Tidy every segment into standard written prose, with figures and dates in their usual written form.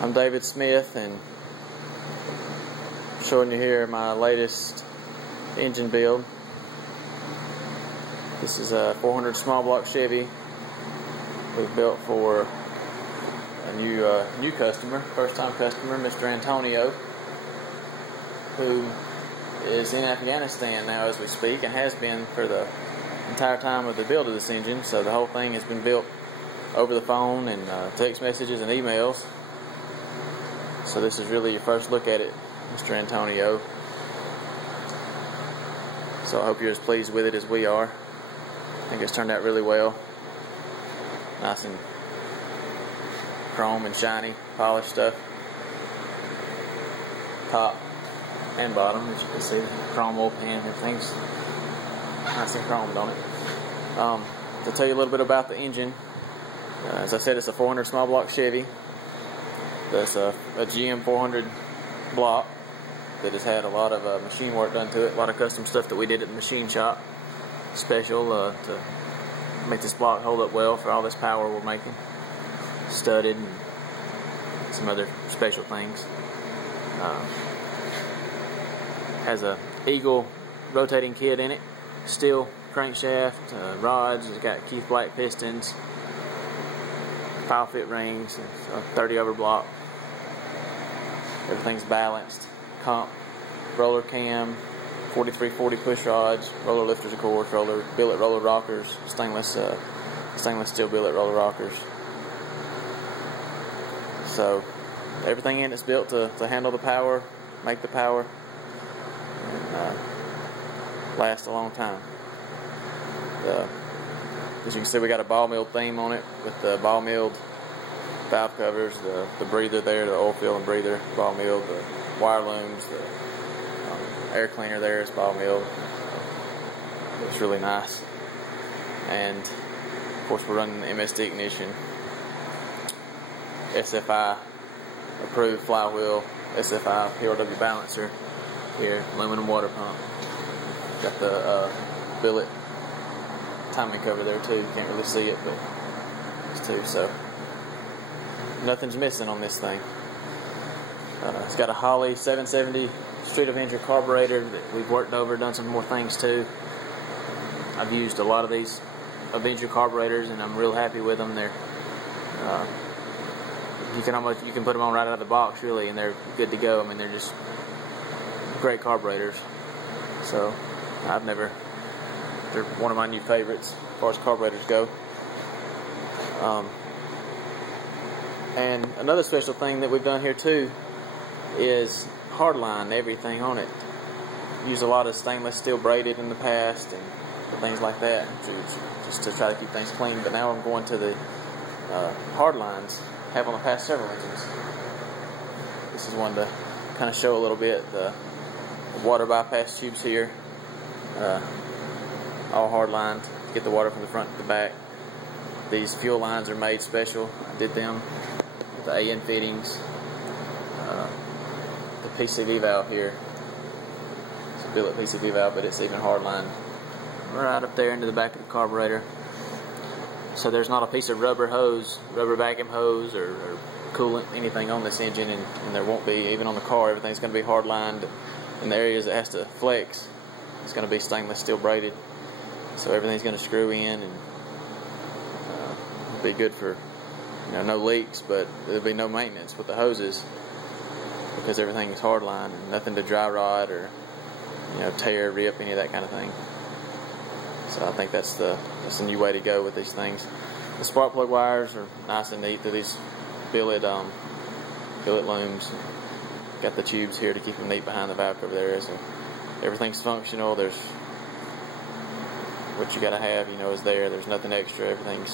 I'm David Smith, and showing you here my latest engine build. This is a 400 small block Chevy we've built for a new customer, first time customer, Mr. Antonio, who is in Afghanistan now as we speak, and has been for the entire time of the build of this engine. So the whole thing has been built over the phone and text messages and emails. So this is really your first look at it, Mr. Antonio. So I hope you're as pleased with it as we are. I think it's turned out really well. Nice and chrome and shiny, polished stuff. Top and bottom, as you can see, chrome oil pan, everything's nice and chromed on it. To tell you a little bit about the engine, as I said, it's a 400 small block Chevy. That's a GM 400 block that has had a lot of machine work done to it, a lot of custom stuff that we did at the machine shop, special to make this block hold up well for all this power we're making, studded and some other special things. Has a Eagle rotating kit in it, steel crankshaft, rods. It's got Keith Black pistons, file fit rings, a 30 over block. Everything's balanced. Comp roller cam, 4340 push rods, roller lifters of course, billet roller rockers, stainless steel billet roller rockers. So everything in it's built to handle the power, make the power, and last a long time. As you can see, we got a ball milled theme on it with the ball milled valve covers, the breather there, the oil fill and breather, ball milled, the wire looms, the air cleaner there is ball milled. It's really nice. And of course we're running the MSD ignition, SFI approved flywheel, SFI PRW balancer here, aluminum water pump. Got the billet timing cover there too. You can't really see it, but it's too. So nothing's missing on this thing. It's got a Holley 770 Street Avenger carburetor that we've worked over, done some more things too. I've used a lot of these Avenger carburetors, and I'm real happy with them. They're you can put them on right out of the box really, and they're good to go. I mean, they're just great carburetors. So they're one of my new favorites as far as carburetors go. And another special thing that we've done here too is hardline everything on it. Used a lot of stainless steel braided in the past and things like that, just to try to keep things clean. But now I'm going to the hard lines have on the past several engines. This is one to kind of show a little bit. The water bypass tubes here, all hard lined to get the water from the front to the back. These fuel lines are made special. I did them with the AN fittings. The PCV valve here, it's a billet PCV valve, but it's even hard lined right up there into the back of the carburetor. So there's not a piece of rubber hose, rubber vacuum hose, or coolant, anything on this engine, and there won't be, even on the car. Everything's going to be hard lined. In the areas that has to flex, it's going to be stainless steel braided. So everything's going to screw in, and it'll be good for, no leaks, but there'll be no maintenance with the hoses because everything is hard lined and nothing to dry rot or tear, rip, any of that kind of thing. So I think that's the new way to go with these things. The spark plug wires are nice and neat. They're these billet looms. Got the tubes here to keep them neat behind the valve cover there. So everything's functional. There's what you got to have, is there. There's nothing extra. Everything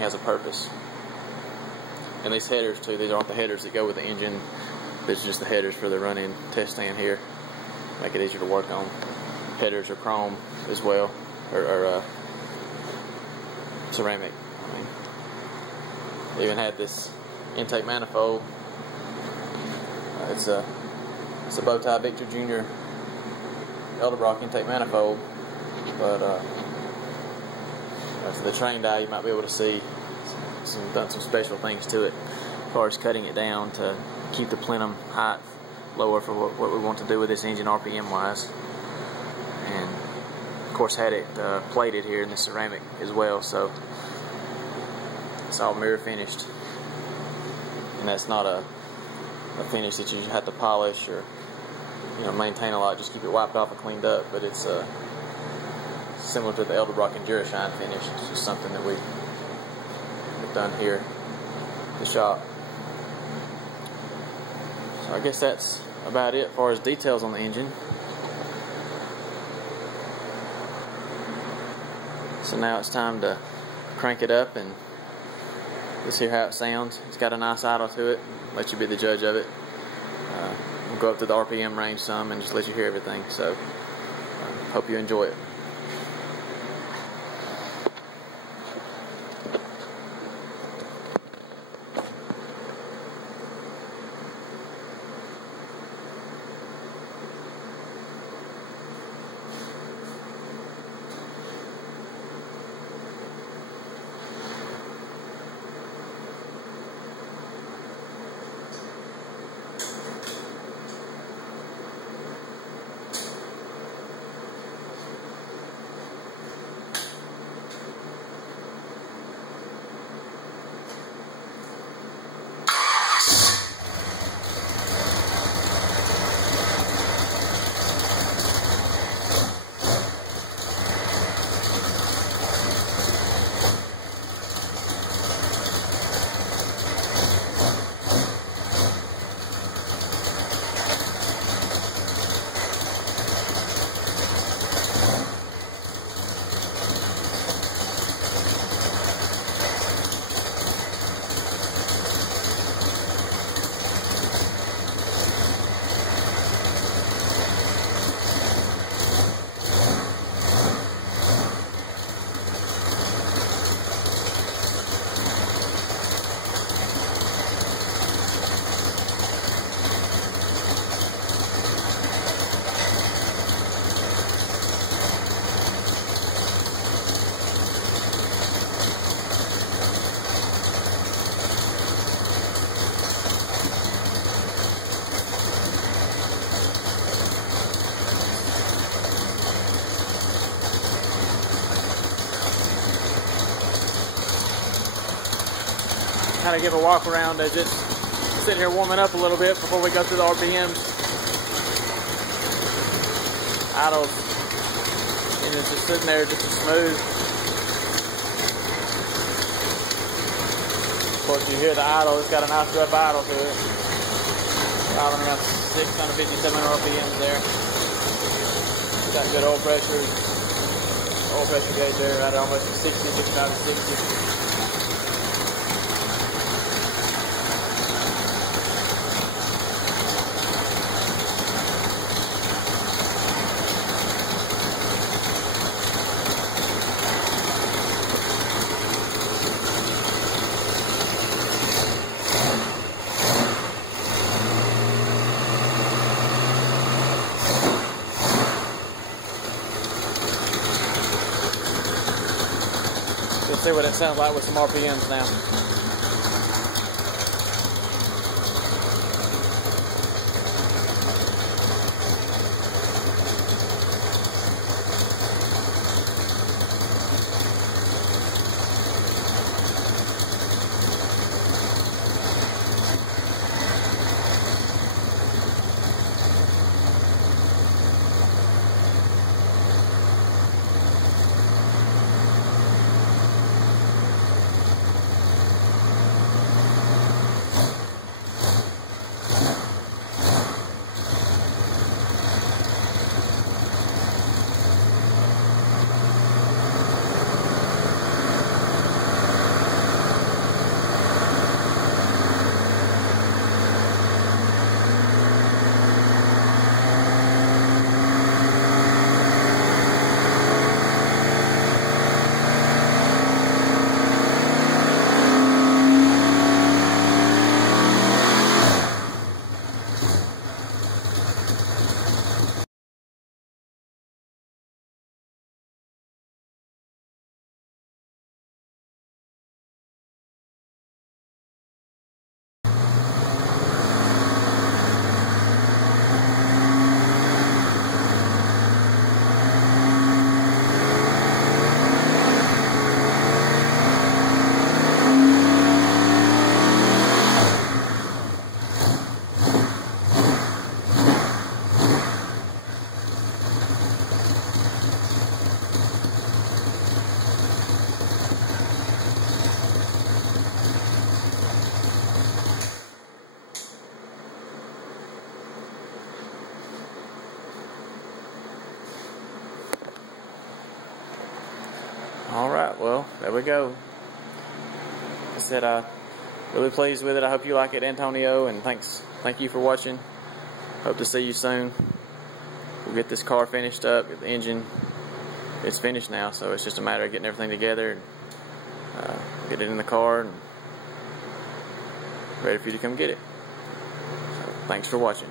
has a purpose. And these headers too, these aren't the headers that go with the engine. These are just the headers for the run-in test stand here. Make it easier to work on. Headers are chrome as well, or ceramic. I even had this intake manifold. It's a Bowtie Victor Jr. Elderbrock intake manifold, but for the trained eye, you might be able to see done some special things to it. as far as cutting it down to keep the plenum height lower for what we want to do with this engine RPM wise. And of course had it plated here in the ceramic as well, so it's all mirror finished, and that's not a finish that you have to polish or maintain a lot. Just keep it wiped off and cleaned up, but it's similar to the Edelbrock and Durashine finish. It's just something that we've done here at the shop. So I guess that's about it as far as details on the engine. So now it's time to crank it up and let's hear how it sounds. It's got a nice idle to it. Let you be the judge of it. We'll go up to the RPM range some and just let you hear everything. So hope you enjoy it. Kind of give a walk around as it's sitting here warming up a little bit before we go through the RPMs. Idles, and it's just sitting there just as smooth. Of course, you hear the idle. It's got a nice rough idle to it. Driving around 650, 700 RPMs there. It's got good oil pressure. Oil pressure gauge there right at almost 60, 65 to 60. Let's see what it sounds like with some RPMs now. Alright, well, there we go. Like I said, I'm really pleased with it. I hope you like it, Antonio, and thank you for watching. Hope to see you soon. We'll get this car finished up, get the engine. It's finished now, so it's just a matter of getting everything together and get it in the car and ready for you to come get it. So, thanks for watching.